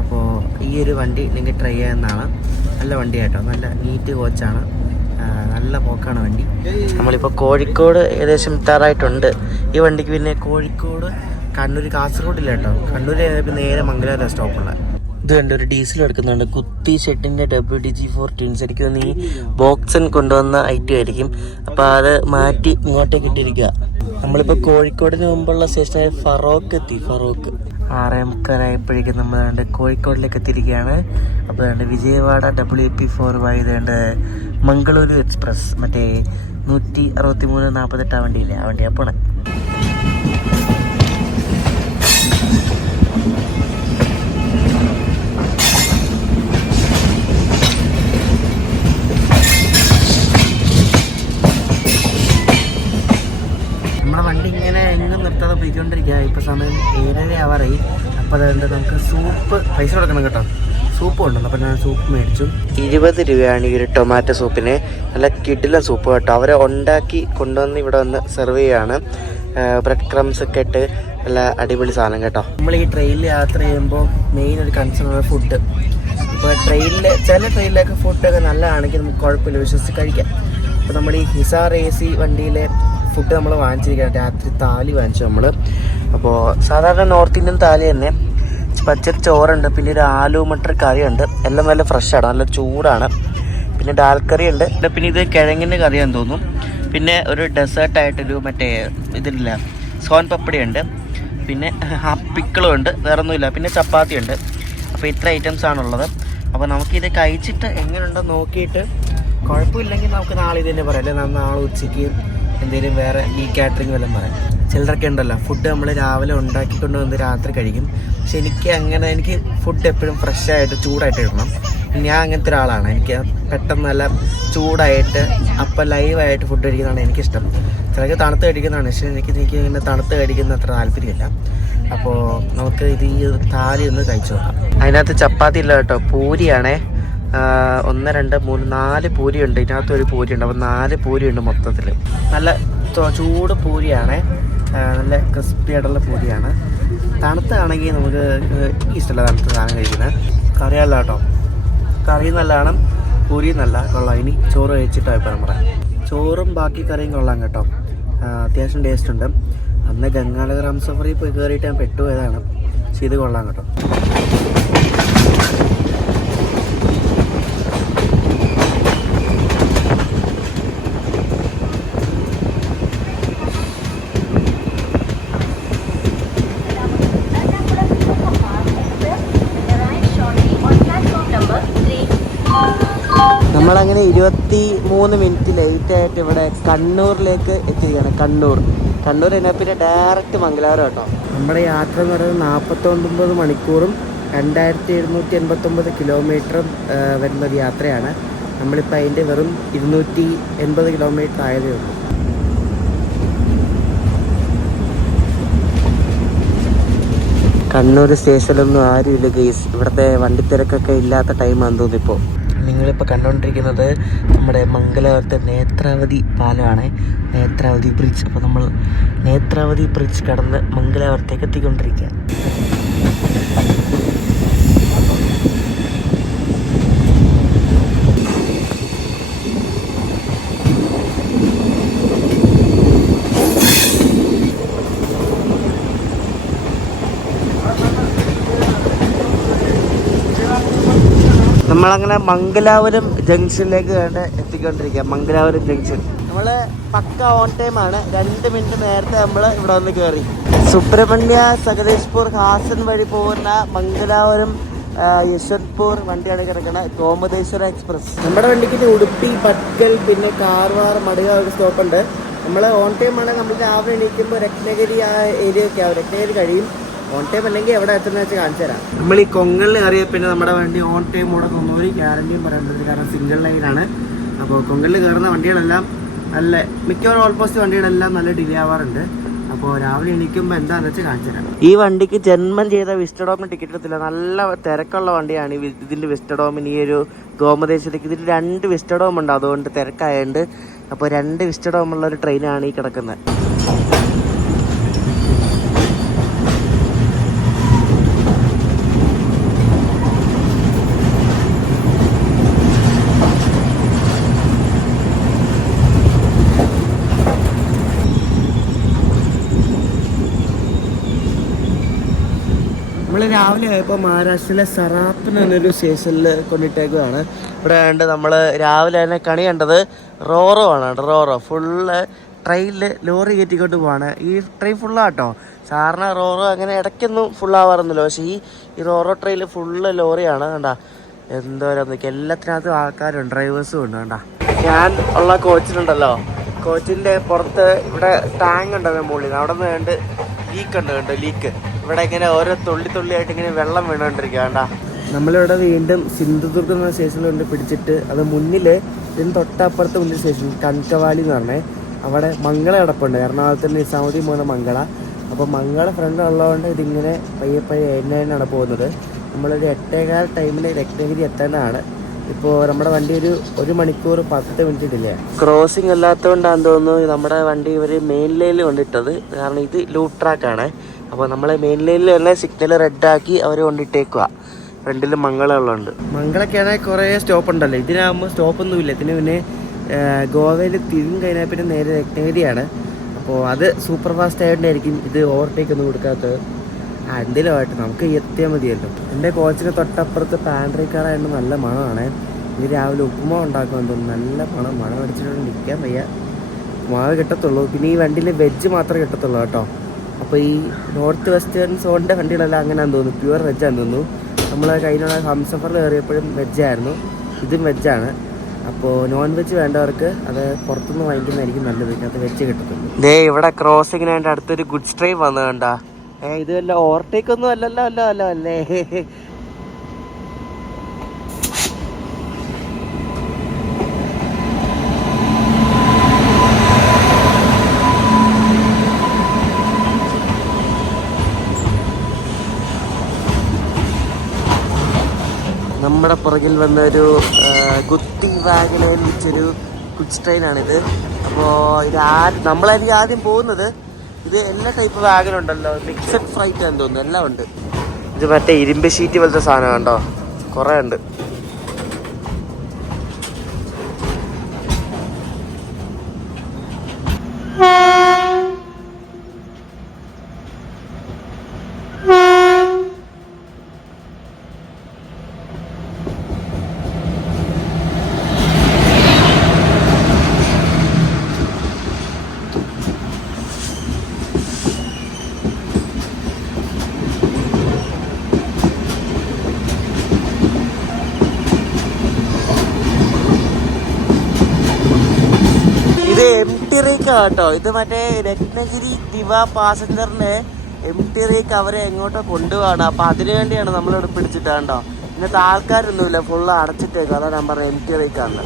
അപ്പോൾ ഈ ഒരു വണ്ടി നിങ്ങൾക്ക് ട്രൈ ചെയ്യാവുന്നതാണ്. നല്ല വണ്ടിയായിട്ടോ, നല്ല നീറ്റ് കോച്ചാണ്, നല്ല പോക്കാണ് വണ്ടി. നമ്മളിപ്പോൾ കോഴിക്കോട് ഏകദേശം എത്താറായിട്ടുണ്ട്. ഈ വണ്ടിക്ക് പിന്നെ കോഴിക്കോട്, കണ്ണൂർ, കാസർഗോഡില്ല കേട്ടോ. കണ്ണൂർ നേരെ മംഗലാപുരം സ്റ്റോപ്പുള്ള. ഇത് കണ്ട് ഒരു ഡീസൽ എടുക്കുന്നുണ്ട്, കുത്തി ഷെട്ടിൻ്റെ WDG4 ട്വിൻസ്. ആയിരിക്കും ഈ ബോക്സൺ കൊണ്ടുവന്ന ഐറ്റം ആയിരിക്കും. അപ്പോൾ അത് മാറ്റി ഇങ്ങോട്ടേക്ക് ഇട്ടിരിക്കുക. നമ്മളിപ്പോൾ കോഴിക്കോടിന് മുമ്പുള്ള സ്റ്റേഷനായ ഫറോക്ക് എത്തി. ഫറോക്ക് 6:45 നമ്മൾ കോഴിക്കോടിലേക്ക് എത്തിയിരിക്കുകയാണ്. അപ്പോൾ അതുകൊണ്ട് വിജയവാഡ WP4Y, ഇതുകൊണ്ട് മംഗളൂരു എക്സ്പ്രസ്, മറ്റേ 163-48 വണ്ടിയില്ലേ, ആ വണ്ടിയാണ് പോണേ. നമ്മുടെ വണ്ടി ഇങ്ങനെ എങ്ങും നിർത്താതെ പോയിക്കൊണ്ടിരിക്കുക. ഇപ്പോൾ സമയം 7:30 ആവാറായി. അപ്പോൾ അതുകൊണ്ട് നമുക്ക് സൂപ്പ് പൈസ കൊടുക്കണം കേട്ടോ. സൂപ്പ് കൊണ്ടുവന്നു. അപ്പോൾ ഞാൻ സൂപ്പ് മേടിച്ചു. 20 രൂപയാണ് ഈ ഒരു ടൊമാറ്റോ സൂപ്പിന്. നല്ല കിടിലൻ സൂപ്പ് കേട്ടോ. അവരെ ഉണ്ടാക്കി കൊണ്ടുവന്ന് ഇവിടെ വന്ന് സെർവ് ചെയ്യുകയാണ്. ബ്രെഡ് ക്രംസ് ഒക്കെ ഇട്ട് നല്ല അടിപൊളി സാധനം കേട്ടോ. നമ്മൾ ഈ ട്രെയിനിൽ യാത്ര ചെയ്യുമ്പോൾ മെയിൻ ഒരു കൺസേൺ ആണ് ഫുഡ്. ഇപ്പോൾ ട്രെയിനിൽ ചില ട്രെയിനിലൊക്കെ ഫുഡൊക്കെ നല്ലതാണെങ്കിൽ നമുക്ക് കുഴപ്പമില്ല, വിശ്വസിച്ച് കഴിക്കാം. അപ്പോൾ നമ്മൾ ഈ ഹിസാർ AC വണ്ടിയിലെ ഫുഡ് നമ്മൾ വാങ്ങിച്ചിരിക്കുകയാണ്. രാത്രി താലി വാങ്ങിച്ചു നമ്മൾ. അപ്പോൾ സാധാരണ നോർത്ത് ഇന്ത്യൻ താലി തന്നെ. പച്ചരി ചോറുണ്ട്, പിന്നെ ഒരു ആലു മട്ടർ കറിയുണ്ട്. എല്ലാം നല്ല ഫ്രഷാണ്, നല്ല ചൂടാണ്. പിന്നെ ഡാൽ കറി ഉണ്ട്, പിന്നെ ഇത് കിഴങ്ങിൻ്റെ കറിയാന്ന് തോന്നും. പിന്നെ ഒരു ഡെസേർട്ടായിട്ടൊരു മറ്റേ ഇതില്ല സോൻ പപ്പടി ഉണ്ട്, പിന്നെ പിക്കിളും ഉണ്ട്, വേറെ ഒന്നുമില്ല. പിന്നെ ചപ്പാത്തി ഉണ്ട്. അപ്പോൾ ഇത്ര ഐറ്റംസ് ആണുള്ളത്. അപ്പോൾ നമുക്കിത് കഴിച്ചിട്ട് എങ്ങനെയുണ്ടെന്ന് നോക്കിയിട്ട് കുഴപ്പമില്ലെങ്കിൽ നമുക്ക് നാളെ ഇതിൻ്റെ പറയാം, അല്ലെങ്കിൽ നാളെ ഉച്ചയ്ക്ക് എന്തെങ്കിലും വേറെ ഈ കാറ്ററിംഗ് വല്ലതും പറയാം. ചിലരൊക്കെ ഉണ്ടല്ലോ ഫുഡ് നമ്മൾ രാവിലെ ഉണ്ടാക്കിക്കൊണ്ട് വന്ന് രാത്രി കഴിക്കും. പക്ഷെ എനിക്ക് ഫുഡ് എപ്പോഴും ഫ്രഷായിട്ട് ചൂടായിട്ട് ഇടണം. ഞാൻ അങ്ങനത്തെ ഒരാളാണ്. എനിക്ക് പെട്ടെന്ന് നല്ല ചൂടായിട്ട് അപ്പം ലൈവായിട്ട് ഫുഡ് കഴിക്കുന്നതാണ് എനിക്കിഷ്ടം. ചിലർക്ക് തണുത്ത് കഴിക്കുന്നതാണ്, പക്ഷേ എനിക്ക് ഇങ്ങനെ തണുത്ത് കഴിക്കുന്ന അത്ര താല്പര്യമില്ല. അപ്പോൾ നമുക്ക് ഈ താലി ഒന്ന് കഴിച്ചു നോക്കാം. അതിനകത്ത് ചപ്പാത്തി ഇല്ല കേട്ടോ, പൂരിയാണേ. 1 2 3 4 പൂരിയുണ്ട്. ഇതിനകത്ത് ഒരു പൂരിയുണ്ട്. അപ്പോൾ 4 പൂരിയുണ്ട് മൊത്തത്തിൽ. നല്ല ചൂട് പൂരിയാണ്, നല്ല ക്രിസ്പി ആയിട്ടുള്ള പൂരിയാണ്. തണുത്താണെങ്കിൽ നമുക്ക് ഇഷ്ടമല്ല തണുത്ത സാധനം കഴിക്കുന്നത്. കറിയല്ല കേട്ടോ, കറി നല്ലതാണ്, പൂരി നല്ല കൊള്ളാം. ഇനി ചോറ് കഴിച്ചിട്ട് അഭിപ്രായം പറയാം. ചോറും ബാക്കി കറിയും കൊള്ളാം കേട്ടോ, അത്യാവശ്യം ടേസ്റ്റ് ഉണ്ട്. അന്ന് ഗംഗാനഗർ ഹംസഫറിൽ പോയി കയറിയിട്ട് ഞാൻ പെട്ടുപോയതാണ്. പക്ഷേ ഇത് കൊള്ളാം കേട്ടോ. നമ്മളങ്ങനെ 23 മിനിറ്റ് ലേറ്റായിട്ട് ഇവിടെ കണ്ണൂരിലേക്ക് എത്തിയിരിക്കുകയാണ്. കണ്ണൂർ എന്നാൽ പിന്നെ ഡയറക്റ്റ് മംഗലാപുരം കേട്ടോ. നമ്മുടെ യാത്ര എന്ന് പറയുന്നത് 49 മണിക്കൂറും 2789 കിലോമീറ്ററും വരുന്നൊരു യാത്രയാണ്. നമ്മളിപ്പോൾ അതിൻ്റെ വെറും 280 കിലോമീറ്റർ ആയതേ ഉള്ളൂ. കണ്ണൂർ സ്റ്റേഷനിലൊന്നും ആരുമില്ല ഗൈസ്. ഇവിടുത്തെ വണ്ടിത്തിരക്കൊക്കെ ഇല്ലാത്ത ടൈമാണെന്ന് തോന്നിപ്പോൾ. നിങ്ങളിപ്പോൾ കണ്ടുകൊണ്ടിരിക്കുന്നത് നമ്മുടെ മംഗലാപുരത്തെ നേത്രാവതി പാലമാണ്, നേത്രാവതി ബ്രിഡ്ജ്. അപ്പോൾ നമ്മൾ നേത്രാവതി ബ്രിഡ്ജ് കടന്ന് മംഗലാപുരത്തേക്ക് എത്തിക്കൊണ്ടിരിക്കുക. നമ്മളങ്ങനെ മംഗലാപുരം ജംഗ്ഷനിലേക്ക് എത്തിക്കൊണ്ടിരിക്കുക. മംഗലാപുരം ജംഗ്ഷൻ നമ്മൾ പക്ക ഓൺ ടൈമാണ്. 2 മിനിറ്റ് നേരത്തെ നമ്മൾ ഇവിടെ വന്ന് കയറി. സുബ്രഹ്മണ്യ, സകലേഷ്പൂർ, ഹാസൻ വഴി പോകുന്ന മംഗലാപുരം യശ്വന്ത്പൂർ വണ്ടിയാണ് കിടക്കുന്നത്, ഗോമതേശ്വര എക്സ്പ്രസ്. നമ്മുടെ വണ്ടിക്ക് ഉടുപ്പി, പട്കൽ, പിന്നെ കാർവാർ, മടങ്ങ ഒരു സ്റ്റോപ്പുണ്ട്. നമ്മൾ ഓൺ ടൈമാണ്. നമ്മൾ രാവിലെ എണീക്കുമ്പോൾ രത്നഗിരി ആ ഏരിയയൊക്കെ ആവും. രത്നഗിരി കഴിയും. ഓൺ ടൈം അല്ലെങ്കിൽ എവിടെ എത്തുന്ന വെച്ചാൽ കാണിച്ചു തരാം. നമ്മൾ ഈ കൊങ്ങലിൽ കയറിയ പിന്നെ നമ്മുടെ വണ്ടി ഓൺ ടൈം കൂടെ ഒരു ഗ്യാരണ്ടിയും പറയേണ്ടത്, കാരണം സിംഗിൾ ലൈനാണ്. അപ്പോൾ കൊങ്ങലിൽ കയറുന്ന വണ്ടികളെല്ലാം നല്ല മിക്കവാറും ഓൾമോസ്റ്റ് വണ്ടികളെല്ലാം നല്ല ഡിലേ ആവാറുണ്ട്. അപ്പോൾ രാവിലെ എണീക്കുമ്പോൾ എന്താണെന്ന് വെച്ചാൽ കാണിച്ചു തരാം. ഈ വണ്ടിക്ക് ജന്മം ചെയ്ത വിസ്റ്റഡോമിന് ടിക്കറ്റ് എടുത്തില്ല. നല്ല തിരക്കുള്ള വണ്ടിയാണ് ഇതിൻ്റെ വിസ്റ്റഡോമിന്. ഈ ഒരു ഗോമതേശ്വരത്തേക്ക് ഇതിൽ 2 വിസ്റ്റഡോം ഉണ്ട്, അതുകൊണ്ട് തിരക്കായതുകൊണ്ട്. അപ്പോൾ 2 വിസ്റ്റഡോമുള്ള ഒരു ട്രെയിനാണ് ഈ കിടക്കുന്നത്. നമ്മൾ രാവിലെ ആയപ്പോൾ മഹാരാഷ്ട്രയിലെ സറാപ്പ് എന്നൊരു സ്റ്റേഷനിൽ കൊണ്ടിട്ടേക്കുവാണ്. ഇവിടെ ഉണ്ട് നമ്മൾ രാവിലെ തന്നെ കണി കണ്ടത് റോറോ ആണ്. റോറോ ഫുള്ള് ട്രെയിനിൽ ലോറി കയറ്റിക്കൊണ്ട് പോവാണ്. ഈ ട്രെയിൻ ഫുള്ളാട്ടോ. സാറിന് റോറോ അങ്ങനെ ഇടയ്ക്കൊന്നും ഫുള്ളാവാറൊന്നുമില്ല, പക്ഷേ ഈ റോറോ ട്രെയിനിൽ ഫുള്ള് ലോറിയാണ്. കണ്ടാ എന്തോരം എല്ലാത്തിനകത്തും ആൾക്കാരുണ്ട്, ഡ്രൈവേഴ്സും ഉണ്ട്. കണ്ടാ ഞാൻ ഉള്ള കോച്ചിനുണ്ടല്ലോ, കോച്ചിൻ്റെ പുറത്ത് ഇവിടെ ടാങ്ക് ഉണ്ടല്ലോ മുകളിൽ, അവിടെ നിന്ന് ലീക്ക് ഉണ്ട് കണ്ടോ, ലീക്ക്. ഇവിടെ ഇങ്ങനെ ഓരോ തുള്ളിയായിട്ട് ഇങ്ങനെ വെള്ളം വീണോണ്ടിരിക്കുക കണ്ടാ. നമ്മളിവിടെ വീണ്ടും സിന്ധുദുർഗം എന്ന സ്റ്റേഷനിൽ കൊണ്ട് പിടിച്ചിട്ട് അത് മുന്നിൽ ഇതിന് തൊട്ടപ്പുറത്ത് മുന്നിൽ സ്റ്റേഷൻ കൺകവാലി എന്ന് പറഞ്ഞേ, അവിടെ മംഗള കിടപ്പുണ്ട്. എറണാകുളത്ത് നിസാമുദ്ദീൻ പോകുന്ന മംഗള. അപ്പോൾ മംഗള ഫ്രണ്ട് ഉള്ളതുകൊണ്ട് ഇതിങ്ങനെ പയ്യെ എണ്ണയാണ് പോകുന്നത്. നമ്മളൊരു 8:15 ടൈമിൽ രത്നഗിരി എത്തേണ്ടതാണ്. ഇപ്പോൾ നമ്മുടെ വണ്ടി ഒരു മണിക്കൂർ 10 മിനിറ്റ് ഡിലേ. ക്രോസിംഗ് അല്ലാത്തതുകൊണ്ടാണെന്ന് തോന്നുന്നു നമ്മുടെ വണ്ടി ഇവർ മെയിൻ ലൈനിൽ കൊണ്ടിട്ടത്. കാരണം ഇത് ലൂപ്പ് ട്രാക്കാണ്. അപ്പോൾ നമ്മൾ മെയിൻ ലൈനിൽ തന്നെ സിഗ്നൽ റെഡാക്കി അവർ കൊണ്ടിട്ടേക്കുക. ഫ്രണ്ടിൽ മംഗളുള്ളതുണ്ട്. മംഗളൊക്കെയാണെങ്കിൽ കുറേ സ്റ്റോപ്പ് ഉണ്ടല്ലോ. ഇതിനാകുമ്പോൾ സ്റ്റോപ്പൊന്നുമില്ല. ഇതിന് പിന്നെ ഗോവയിൽ തിരിഞ്ഞ് കഴിഞ്ഞാൽ പിന്നെ നേരെ രത്നഗിരിയാണ്. അപ്പോൾ അത് സൂപ്പർ ഫാസ്റ്റ് ആയതുകൊണ്ടായിരിക്കും ഇത് ഓവർടേക്ക് ഒന്നും കൊടുക്കാത്തത്. എന്തെങ്കിലും ആയിട്ട് നമുക്ക് എത്തിയാൽ മതിയല്ലോ. എൻ്റെ കോച്ചിന് തൊട്ടപ്പുറത്ത് പാൻട്രിക്കാറായതുകൊണ്ട് നല്ല മണമാണ്. ഇത് രാവിലെ ഉപ്പുമാവ് ഉണ്ടാക്കുമെന്ന് തോന്നുന്നു. നല്ല മണം അടിച്ചിട്ട് നിൽക്കാൻ വയ്യ. ഉപ്പുമാവ് കിട്ടത്തുള്ളൂ. പിന്നെ ഈ വണ്ടിയിൽ വെജ് മാത്രമേ കിട്ടത്തുള്ളൂ കേട്ടോ. അപ്പോൾ ഈ നോർത്ത് വെസ്റ്റേൺ സോണിൻ്റെ വണ്ടികളെല്ലാം അങ്ങനെയാണെന്ന് തോന്നുന്നു, പ്യുവർ വെജാന്ന് തോന്നുന്നു. നമ്മൾ കഴിഞ്ഞ ഹംസഫറിൽ കയറിയപ്പോഴും വെജായിരുന്നു, ഇതും വെജാണ്. അപ്പോൾ നോൺ വെജ് വേണ്ടവർക്ക് അത് പുറത്തുനിന്ന് വാങ്ങിക്കുന്നതായിരിക്കും നല്ലത്. അത് വെജ് കിട്ടത്തുള്ളൂ. ദേ ഇവിടെ ക്രോസിങ്ങിനായിട്ട് അടുത്തൊരു ഗുഡ്സ് ട്രെയിൻ വന്നത് കണ്ടാ. ഇത് വല്ല ഓവർടേക്ക് ഒന്നും അല്ലല്ലോ അല്ലേ. നമ്മുടെ പുറകിൽ വന്നൊരു ഗുത്തി വാഗനയിൽ വെച്ചൊരു ഗുഡ്സ് ട്രെയിനാണിത്. അപ്പോൾ നമ്മളായിരിക്കും ആദ്യം പോകുന്നത്. ഇത് എല്ലാ ടൈപ്പ് വാഗനുണ്ടല്ലോ, മിക്സഡ് ഫ്രൈറ്റ് ആണെന്ന് തോന്നുന്നു, എല്ലാം ഉണ്ട്. ഇത് മറ്റേ ഇരുമ്പ് ഷീറ്റ് പോലത്തെ സാധനം കണ്ടോ, കുറേ ഉണ്ട്. കേട്ടോ, ഇത് മറ്റേ രത്നഗിരി ദിവ പാസഞ്ചറിന് എംടി റേക്ക് അവരെ എങ്ങോട്ടോ കൊണ്ടുപോവാണ്. അപ്പൊ അതിനു വേണ്ടിയാണ് നമ്മളിവിടെ പിടിച്ചിട്ട് കണ്ടോ. ഇന്നത്തെ ആൾക്കാരൊന്നുമില്ല, ഫുള്ള് അടച്ചിട്ടേക്കും. അതാ ഞാൻ പറഞ്ഞ എംടി റേക്കാണ്.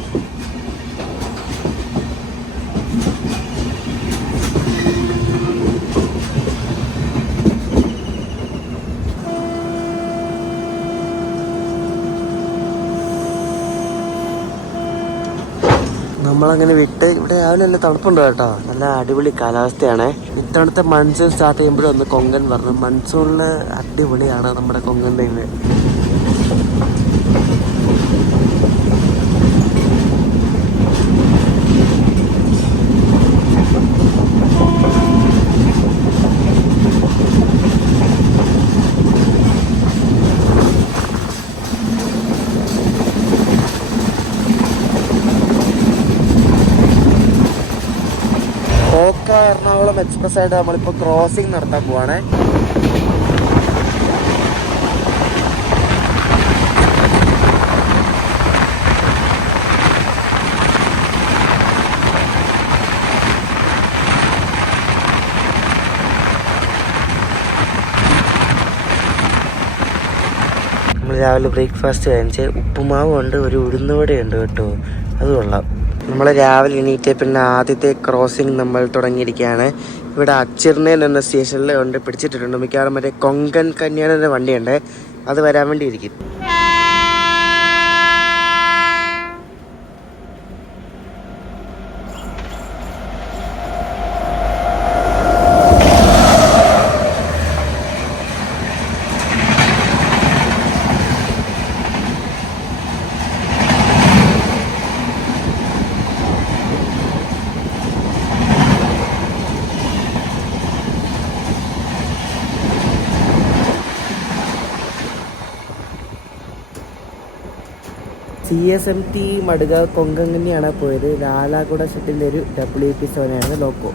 നമ്മളങ്ങനെ വിട്ട് ഇവിടെ രാവിലെ നല്ല തണുപ്പുണ്ട് കേട്ടോ. നല്ല അടിപൊളി കാലാവസ്ഥയാണ്. ഇത്തവണത്തെ മൺസൂൺ സ്റ്റാർട്ട് ചെയ്യുമ്പോഴും ഒന്ന് കൊങ്കൺ പറഞ്ഞു. മൺസൂണില് അടിപൊളിയാണ് നമ്മുടെ കൊങ്കൺ ടൈം. എറണാകുളം എക്സ്പ്രസ് ആയിട്ട് നമ്മളിപ്പോൾ ക്രോസിംഗ് നടത്താൻ പോവാണ്. നമ്മൾ രാവിലെ ബ്രേക്ക്ഫാസ്റ്റ് കഴിച്ച് ഉപ്പുമാവും ഉണ്ട്, ഒരു ഉഴുന്നുവടയുണ്ട് കേട്ടോ. അത് കൊള്ളാം. നമ്മൾ രാവിലെ എണീറ്റ് പിന്നെ ആദ്യത്തെ ക്രോസിംഗ് നമ്മൾ തുടങ്ങിയിരിക്കുകയാണ്. ഇവിടെ അച്ചിർനേൽ എന്ന സ്റ്റേഷനിൽ കൊണ്ട് പിടിച്ചിട്ടിട്ടുണ്ട്. മിക്കവാറും മറ്റേ കൊങ്കൺ കന്യാണിൻ്റെ വണ്ടിയുണ്ട്, അത് വരാൻ വേണ്ടി ഇരിക്കും. CSMT മടുക കൊങ്കൺ തന്നെയാണ് പോയത്. ലാലാഗുഡ ഷെട്ടിൻ്റെ ഒരു WP7 ആണ് ലോക്കോ.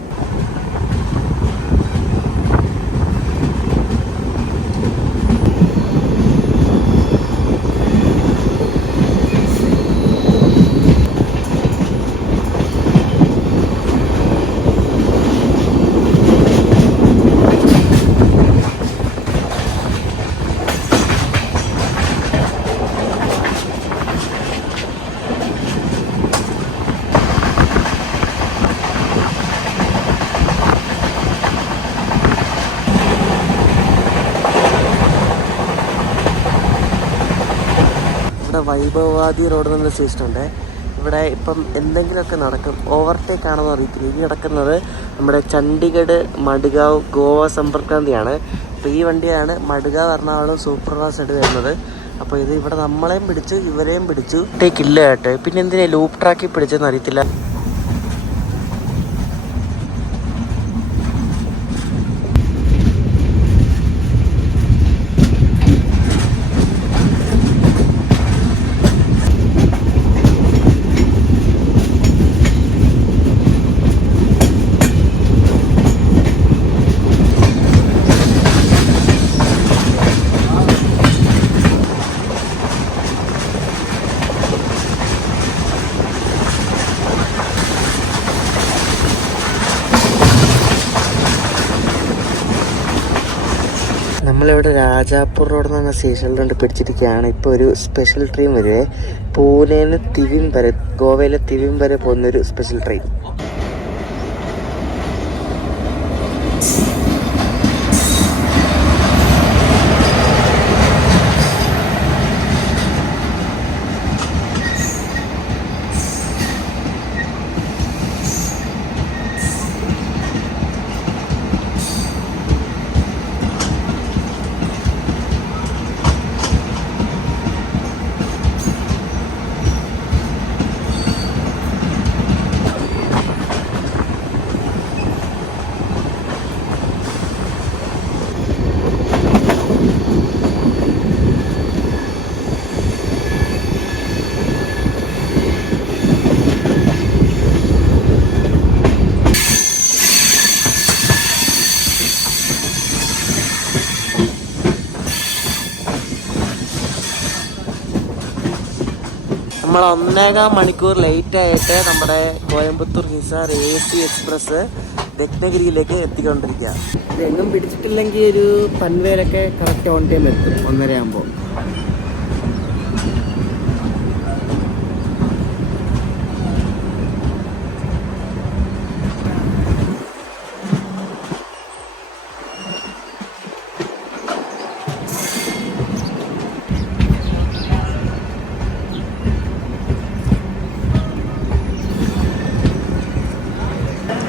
വൈഭവവാദി റോഡ് എന്നൊരു സ്റ്റേഷനുണ്ട്. ഇവിടെ ഇപ്പം എന്തെങ്കിലുമൊക്കെ നടക്കും. ഓവർടേക്ക് ആണെന്ന് അറിയത്തില്ല. ഈ കിടക്കുന്നത് നമ്മുടെ ചണ്ഡീഗഡ് മഡ്ഗാവ് ഗോവ സമ്പർക്രാന്തിയാണ്. അപ്പോൾ ഈ വണ്ടിയാണ് മഡ്ഗാവ് എറണാകുളം സൂപ്പർ ഫാസ്റ്റ് ആയിട്ട് വരുന്നത്. അപ്പോൾ ഇത് ഇവിടെ നമ്മളെയും പിടിച്ചു ഇവരെയും പിടിച്ചു. ടേക്കില്ല കേട്ടോ. പിന്നെ എന്തിനാ ലൂപ്പ് ട്രാക്കിൽ പിടിച്ചെന്ന് അറിയത്തില്ല. നമ്മളിവിടെ രാജാപൂർ റോഡ് എന്ന് പറഞ്ഞ സ്റ്റേഷനിലുണ്ട് പിടിച്ചിരിക്കുകയാണ്. ഇപ്പോൾ ഒരു സ്പെഷ്യൽ ട്രെയിൻ വരുവേ. പൂനെന്ന് തിവിം വരെ, ഗോവയിലെ തിവിം വരെ പോകുന്നൊരു സ്പെഷ്യൽ ട്രെയിൻ. നമ്മൾ 1.25 മണിക്കൂർ ലേറ്റായിട്ട് നമ്മുടെ കോയമ്പത്തൂർ ഹിസാർ AC എക്സ്പ്രസ് രത്നഗിരിയിലേക്ക് എത്തിക്കൊണ്ടിരിക്കുക. ഇതെങ്ങും പിടിച്ചിട്ടില്ലെങ്കിൽ ഒരു പൻവേലൊക്കെ കറക്റ്റ് ഓൺ ടൈം എത്തും 1:30 ആകുമ്പോൾ.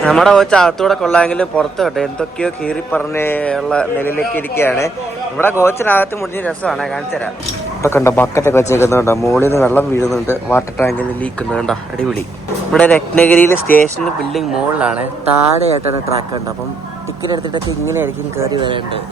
നമ്മുടെ കോച്ച് അകത്തൂടെ കൊള്ളാമെങ്കിലും പുറത്ത് കേട്ടോ എന്തൊക്കെയോ കീറി പറഞ്ഞുള്ള നിലയിലേക്ക് ഇരിക്കുകയാണ്. ഇവിടെ കോച്ചിനകത്ത് മുടിഞ്ഞ രസമാണ്, കാണിച്ചു തരാം. ഇവിടെ കണ്ടോ ബക്കറ്റൊക്കെ വെച്ചേക്കുന്നുണ്ടോ, മുകളിൽ നിന്ന് വെള്ളം വീഴുന്നുണ്ട്, വാട്ടർ ടാങ്കിൽ ലീക്ക് ഉണ്ട് കണ്ടോ, അടിപൊളി. ഇവിടെ രത്നഗിരിയിലെ സ്റ്റേഷനിൽ ബിൽഡിംഗ് മുകളിലാണ്, താഴെയായിട്ടാണ് ട്രാക്ക് ഉണ്ട്. അപ്പം ടിക്കറ്റ് എടുത്തിട്ടൊക്കെ ഇങ്ങനെയായിരിക്കും കയറി വരേണ്ടത്.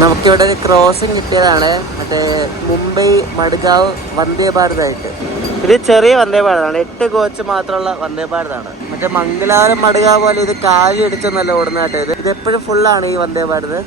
നമുക്കിവിടെ ഒരു ക്രോസിങ് കിട്ടിയതാണ്, മറ്റേ മുംബൈ മഡ്ഗാവ് വന്ദേ ഭാരതായിട്ട്. ഇത് ചെറിയ വന്ദേ ഭാരതാണ്, 8 കോച്ച് മാത്രമുള്ള വന്ദേ ഭാരതാണ്. മറ്റേ മംഗലാപുരം മഡ്ഗാവ് പോലെ ഇത് കാലി അടിച്ചൊന്നല്ല ഓടുന്നതായിട്ട്. ഇത് എപ്പോഴും ഫുള്ളാണ് ഈ വന്ദേ ഭാരത്.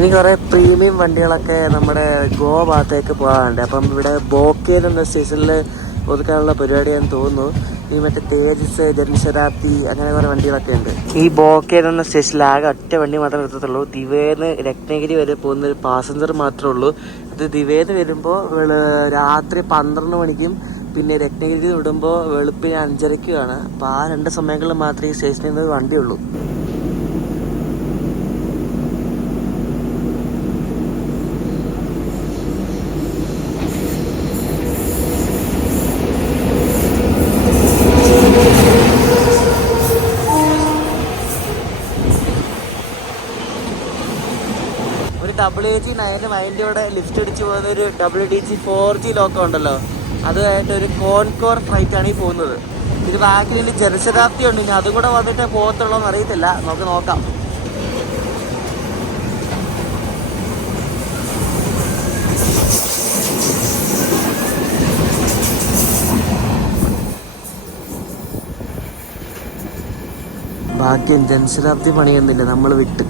ഇനി കുറേ പ്രീമിയം വണ്ടികളൊക്കെ നമ്മുടെ ഗോവ ഭാഗത്തേക്ക് പോകാറുണ്ട്. അപ്പം ഇവിടെ ബോക്കേൽ എന്ന സ്റ്റേഷനിൽ ഒതുക്കാനുള്ള പരിപാടിയാണെന്ന് തോന്നുന്നു. ഈ മറ്റേ തേജസ്, ജൻശതാബ്ദി അങ്ങനെ കുറേ വണ്ടികളൊക്കെ ഉണ്ട്. ഈ ബോക്കേൽ എന്ന സ്റ്റേഷനിൽ ആകെ ഒറ്റ വണ്ടി മാത്രമേ എടുത്തുള്ളൂ. ദിവ്യേന്ന് രത്നഗിരി വരെ പോകുന്നൊരു പാസഞ്ചർ മാത്രമേ ഉള്ളൂ. ഇത് ദിവ്യേന്ന് വരുമ്പോൾ രാത്രി 12 മണിക്കും പിന്നെ രത്നഗിരി വിടുമ്പോൾ വെളുപ്പിന് 5:30ക്കുമാണ്. അപ്പോൾ ആ 2 സമയങ്ങളിൽ മാത്രമേ ഈ സ്റ്റേഷനിൽ നിന്ന് വണ്ടിയുള്ളൂ. WG9 അതിൻ്റെ കൂടെ ലിഫ്റ്റ് അടിച്ച് പോകുന്ന ഒരു WDG 4G ലോക്കം ഉണ്ടല്ലോ, അതുമായിട്ട് ഒരു കോൺകോർ ഫ്ലൈറ്റ് ആണ് ഈ പോകുന്നത്. ഇത് ബാക്കിൽ ജനശതാബ്ദി ഉണ്ട്, ഇനി അതും കൂടെ വന്നിട്ട് പോകത്തുള്ളൂ എന്ന് അറിയത്തില്ല, നമുക്ക് നോക്കാം. ഭാഗ്യം ജനശതാബ്ദി പണിയൊന്നുമില്ല, നമ്മൾ വിട്ട്.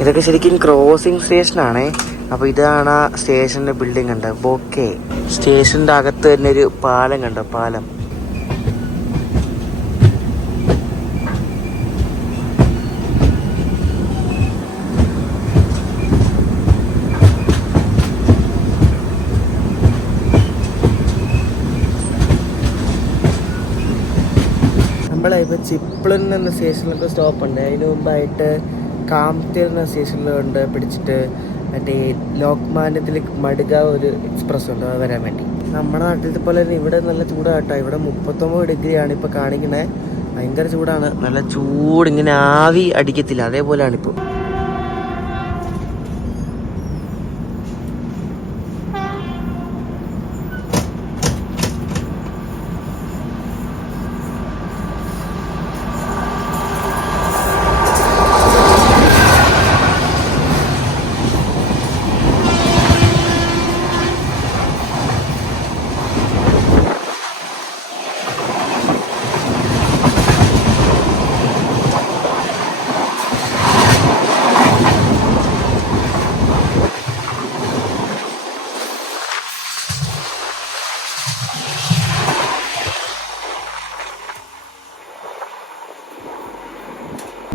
ഇതൊക്കെ ശരിക്കും ക്രോസിംഗ് സ്റ്റേഷനാണേ. അപ്പോൾ ഇതാണ് ആ സ്റ്റേഷൻ്റെ ബിൽഡിംഗ് ഉണ്ട്. ബോക്കെ സ്റ്റേഷൻ്റെ അകത്ത് തന്നെ ഒരു പാലം കണ്ടോ, പാലം. നമ്മളിപ്പോൾ ചിപ്ലൻ എന്ന സ്റ്റേഷനിലൊക്കെ സ്റ്റോപ്പുണ്ട്. അതിന് മുമ്പായിട്ട് കാംതേർ എന്ന സ്റ്റേഷനിലുണ്ട് പിടിച്ചിട്ട് മറ്റേ ലോക്മാന്യത്തിൽ മഡ്ഗാവ് ഒരു എക്സ്പ്രസ് ഉണ്ട്, അത് വരാൻ വേണ്ടി. നമ്മുടെ നാട്ടിലത്തെ പോലെ തന്നെ ഇവിടെ നല്ല ചൂടാട്ടോ. ഇവിടെ 39 ഡിഗ്രിയാണ് ഇപ്പോൾ കാണിക്കണേ. ഭയങ്കര ചൂടാണ്. നല്ല ചൂട്, ഇങ്ങനെ ആവി അടിക്കത്തില്ല, അതേപോലെയാണിപ്പോൾ.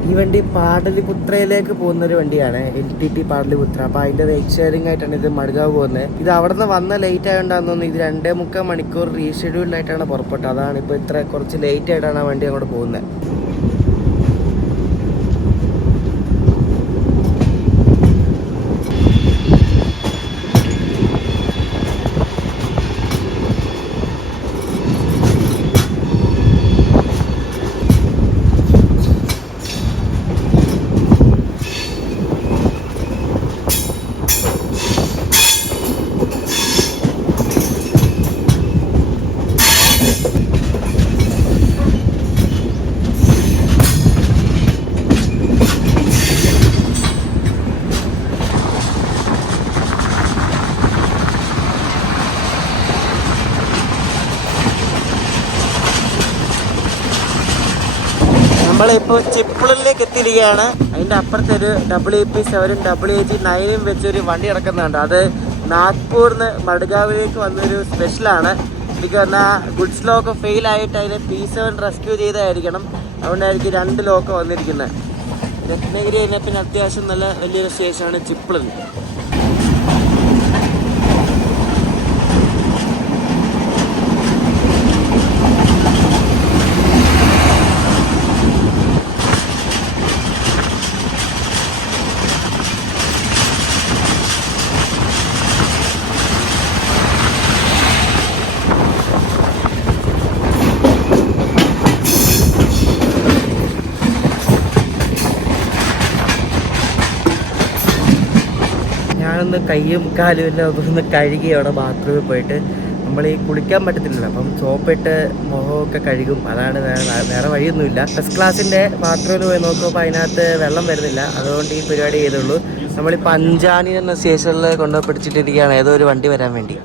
ഈ വണ്ടി പാടലിപുത്രയിലേക്ക് പോകുന്നൊരു വണ്ടിയാണ്, LTT പാടലിപുത്ര. അപ്പോൾ അതിൻ്റെ വെയിറ്റ് ഷെയറിംഗ് ആയിട്ടാണ് ഇത് മഡ്ഗാവ് പോകുന്നത്. ഇത് അവിടെ നിന്ന് വന്ന ലേറ്റ് ആയതുകൊണ്ടാണെന്ന് തോന്നുന്നു. ഇത് 2.25 മണിക്കൂർ റീഷെഡ്യൂൾഡ് ആയിട്ടാണ് പുറപ്പെട്ടത്. അതാണ് ഇപ്പോൾ ഇത്ര കുറച്ച് ലേറ്റ് ആയിട്ടാണ് ആ വണ്ടി അങ്ങോട്ട് പോകുന്നത്. നമ്മളിപ്പോൾ ചിപ്പിളിലേക്ക് എത്തിയിരിക്കുകയാണ്. അതിൻ്റെ അപ്പുറത്തൊരു WP7 WAG9 വെച്ചൊരു വണ്ടി കിടക്കുന്നുണ്ട്. അത് നാഗ്പൂരിന്ന് മഡ്ഗാവിലേക്ക് വന്നൊരു സ്പെഷ്യലാണ്. എനിക്ക് പറഞ്ഞാൽ ഗുഡ്സ് ലോക്ക് ഫെയിൽ ആയിട്ട് അതിനെ P7 റെസ്ക്യൂ ചെയ്തായിരിക്കണം. അതുകൊണ്ടായിരിക്കും 2 ലോക്ക് വന്നിരിക്കുന്നത്. രത്നഗിരി കഴിഞ്ഞാൽ പിന്നെ അത്യാവശ്യം നല്ല വലിയൊരു സ്റ്റേഷനാണ് ചിപ്പിളിൽ. ഞാനൊന്ന് കയ്യും കാലും എല്ലാം ഒന്ന് കഴുകി അവിടെ ബാത്റൂമിൽ പോയിട്ട്. നമ്മൾ ഈ കുളിക്കാൻ പറ്റത്തില്ലല്ലോ, അപ്പം സോപ്പിട്ട് മുഖമൊക്കെ കഴുകും. അതാണ് വേറെ വഴിയൊന്നുമില്ല. ഫസ്റ്റ് ക്ലാസ്സിൻ്റെ ബാത്റൂമിൽ പോയി നോക്കുമ്പോൾ അതിനകത്ത് വെള്ളം വരുന്നില്ല. അതുകൊണ്ട് ഈ പരിപാടി ചെയ്തുള്ളൂ. നമ്മളിപ്പോൾ അഞ്ചാനി എന്ന സ്റ്റേഷനിൽ കൊണ്ടുപോയി പിടിച്ചിട്ടിരിക്കുകയാണ് ഏതോ ഒരു വണ്ടി വരാൻ വേണ്ടി.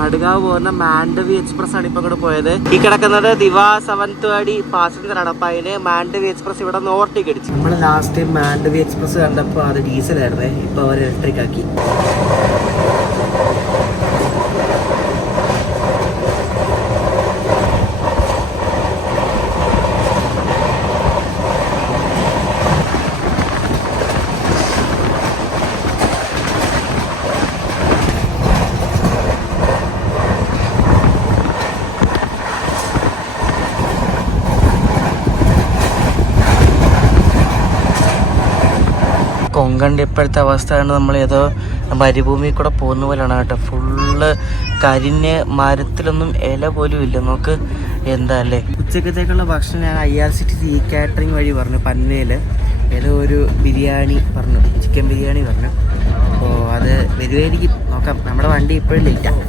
മഡ്ഗാവ് പോകുന്ന മാൻഡവി എക്സ്പ്രസ് ആണ് ഇപ്പൊ ഇവിടെ പോയത്. ഈ കിടക്കുന്നത് ദിവാ സവന്ത്വാടി പാസഞ്ചർ ആണ്. അപ്പൊ അതിന് മാൻഡവി എക്സ്പ്രസ് ഇവിടെ നിന്ന് ഓവർടേക്ക് അടിച്ചു. നമ്മൾ ലാസ്റ്റ് ടൈം മാൻഡവി എക്സ്പ്രസ് കണ്ടപ്പോൾ അത് ഡീസലായിരുന്നേ. ഇപ്പൊ അവർ ഇലക്ട്രിക് ആക്കി. കൊങ്കണിൻ്റെ ഇപ്പോഴത്തെ അവസ്ഥയാണ്. നമ്മൾ ഏതോ മരുഭൂമി കൂടെ പോകുന്ന പോലെയാണ് കേട്ടോ. ഫുള്ള് കരിഞ്ഞ് മരത്തിലൊന്നും ഇല പോലും ഇല്ല. നമുക്ക് എന്താ അല്ലേ. ഉച്ചക്കത്തേക്കുള്ള ഭക്ഷണം ഞാൻ IRCTC കാറ്ററിംഗ് വഴി പറഞ്ഞു. പന്നയിൽ ഏതോ ഒരു ബിരിയാണി പറഞ്ഞു, ചിക്കൻ ബിരിയാണി പറഞ്ഞു. അപ്പോൾ അത് വരുമായിരിക്കും, നോക്കാം. നമ്മുടെ വണ്ടി ഇപ്പോഴും ലേറ്റാണ്.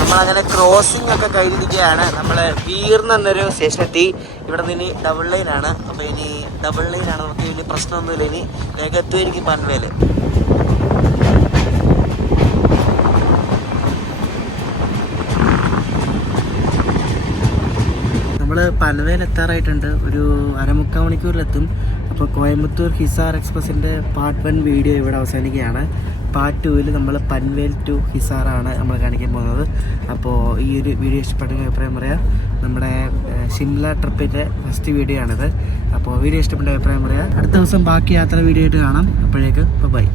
നമ്മളങ്ങനെ ക്രോസിംഗ് ഒക്കെ കഴിഞ്ഞിരിക്കുകയാണ്. നമ്മൾ വീർന്ന് എന്നൊരു സ്റ്റേഷനെത്തി. ഇവിടെ നിന്ന് ഇനി ഡബിൾ ലൈനാണ്. അപ്പോൾ ഇനി ഡബിൾ ലൈനാണ്, നമുക്ക് വലിയ പ്രശ്നമൊന്നുമില്ല. ഇനി വേഗം എത്തുമായിരിക്കും പൻവേൽ. നമ്മൾ പൻവേൽ എത്താറായിട്ടുണ്ട്. ഒരു 1/4 മണിക്കൂറിലെത്തും. അപ്പോൾ കോയമ്പത്തൂർ ഹിസാർ എക്സ്പ്രസിൻ്റെ പാർട്ട് 1 വീഡിയോ ഇവിടെ അവസാനിക്കുകയാണ്. പാർട്ട് 2 നമ്മൾ പൻവേൽ ടു ഹിസാറാണ് നമ്മൾ കാണിക്കാൻ പോകുന്നത്. അപ്പോൾ ഈ ഒരു വീഡിയോ ഇഷ്ടപ്പെട്ടെങ്കിൽ അഭിപ്രായം പറയാം. നമ്മുടെ ഷിംല ട്രിപ്പിൻ്റെ ഫസ്റ്റ് വീഡിയോ ആണിത്. അപ്പോൾ വീഡിയോ ഇഷ്ടപ്പെട്ട അഭിപ്രായം പറയാം. അടുത്ത ദിവസം ബാക്കി യാത്ര വീഡിയോ ആയിട്ട് കാണാം. അപ്പോഴേക്ക് ബൈ.